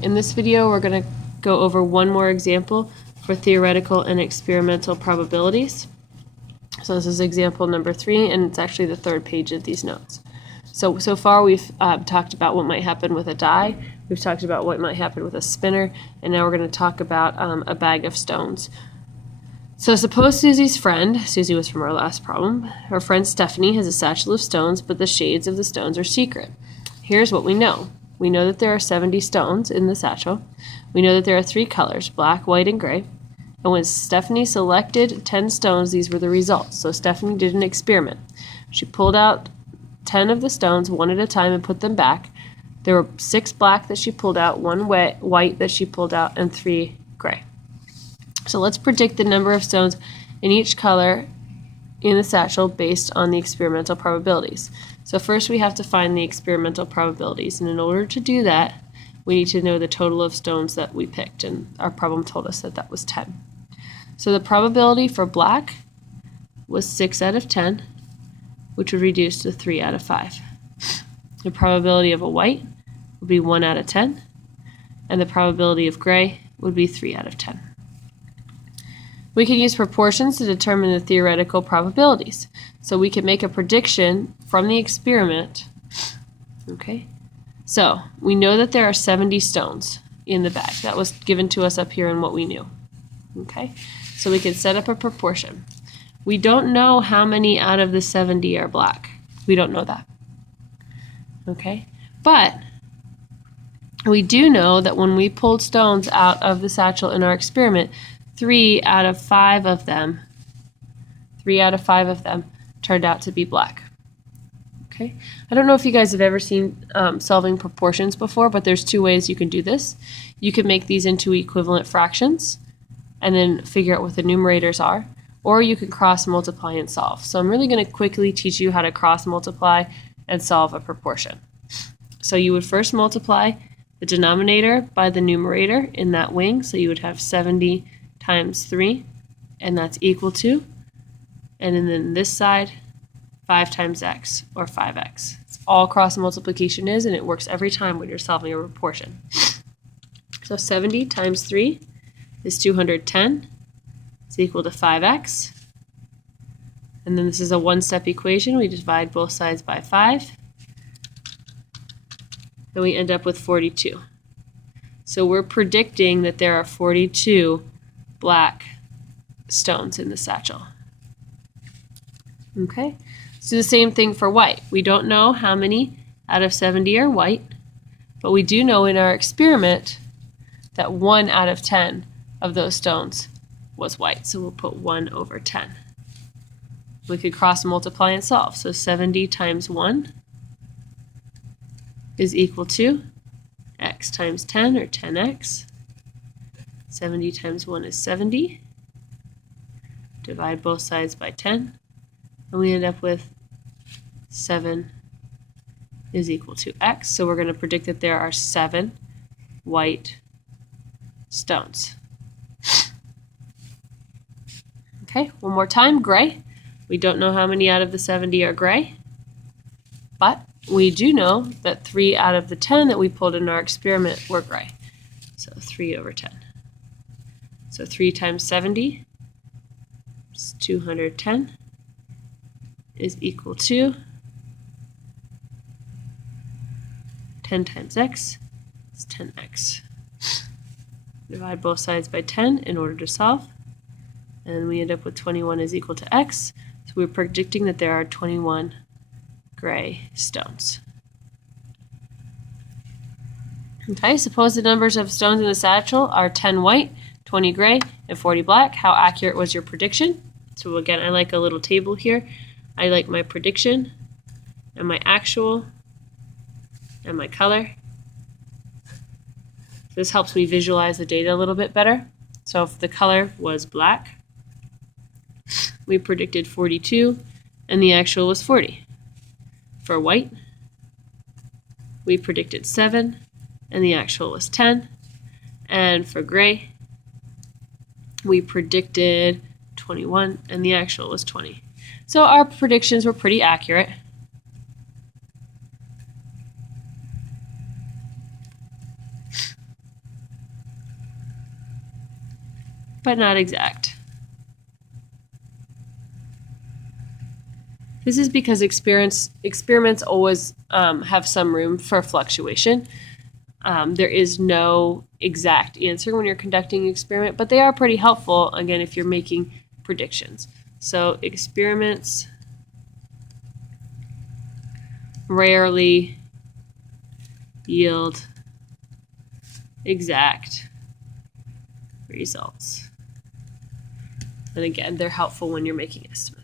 In this video, we're going to go over one more example for theoretical and experimental probabilities. So this is example number 3, and it's actually the third page of these notes. So far we've talked about what might happen with a die, we've talked about what might happen with a spinner, and now we're going to talk about a bag of stones. So suppose Susie's friend, Susie was from our last problem, her friend Stephanie has a satchel of stones, but the shades of the stones are secret. Here's what we know. We know that there are 70 stones in the satchel. We know that there are 3 colors, black, white, and gray. And when Stephanie selected 10 stones, these were the results. So Stephanie did an experiment. She pulled out 10 of the stones one at a time and put them back. There were 6 black that she pulled out, 1 white that she pulled out, and 3 gray. So let's predict the number of stones in each color in the satchel based on the experimental probabilities. So first we have to find the experimental probabilities, and in order to do that, we need to know the total of stones that we picked, and our problem told us that that was 10. So the probability for black was 6 out of 10, which would reduce to 3 out of 5. The probability of a white would be 1 out of 10, and the probability of gray would be 3 out of 10. We can use proportions to determine the theoretical probabilities. So we can make a prediction from the experiment. Okay, so we know that there are 70 stones in the bag. That was given to us up here in what we knew. Okay, so we can set up a proportion. We don't know how many out of the 70 are black. We don't know that. Okay, but we do know that when we pulled stones out of the satchel in our experiment, 3 out of 5 of them turned out to be black. Okay, I don't know if you guys have ever seen solving proportions before, but there's 2 ways you can do this. You can make these into equivalent fractions and then figure out what the numerators are, or you can cross multiply and solve. So I'm really going to quickly teach you how to cross multiply and solve a proportion. So you would first multiply the denominator by the numerator in that wing, so you would have 70 times 3, and that's equal to, and then this side, 5 times x, or 5x. It's all cross multiplication is, and it works every time when you're solving a proportion. So 70 times 3 is 210. It's equal to 5x. And then this is a one-step equation. We divide both sides by 5. And we end up with 42. So we're predicting that there are 42 black stones in the satchel. Okay, so the same thing for white. We don't know how many out of 70 are white, but we do know in our experiment that 1 out of 10 of those stones was white. So we'll put 1 over 10. We could cross multiply and solve. So 70 times 1 is equal to x times 10, or 10x. 70 times 1 is 70. Divide both sides by 10. And we end up with 7 is equal to x. So we're going to predict that there are 7 white stones. Okay, one more time, gray. We don't know how many out of the 70 are gray, but we do know that 3 out of the 10 that we pulled in our experiment were gray. So 3 over 10. So 3 times 70 is 210 is equal to 10 times x is 10x. Divide both sides by 10 in order to solve, and we end up with 21 is equal to x. So we're predicting that there are 21 gray stones. Okay, suppose the numbers of stones in the satchel are 10 white, 20 gray, and 40 black. How accurate was your prediction? So again, I like a little table here. I like my prediction and my actual and my color. This helps me visualize the data a little bit better. So if the color was black, we predicted 42 and the actual was 40. For white, we predicted 7 and the actual was 10. And for gray, we predicted 21 and the actual was 20. So our predictions were pretty accurate. but not exact. This is because experiments always have some room for fluctuation. There is no exact answer when you're conducting an experiment, but they are pretty helpful, again, if you're making predictions. So experiments rarely yield exact results. And again, they're helpful when you're making estimates.